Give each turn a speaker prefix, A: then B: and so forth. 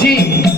A: 七。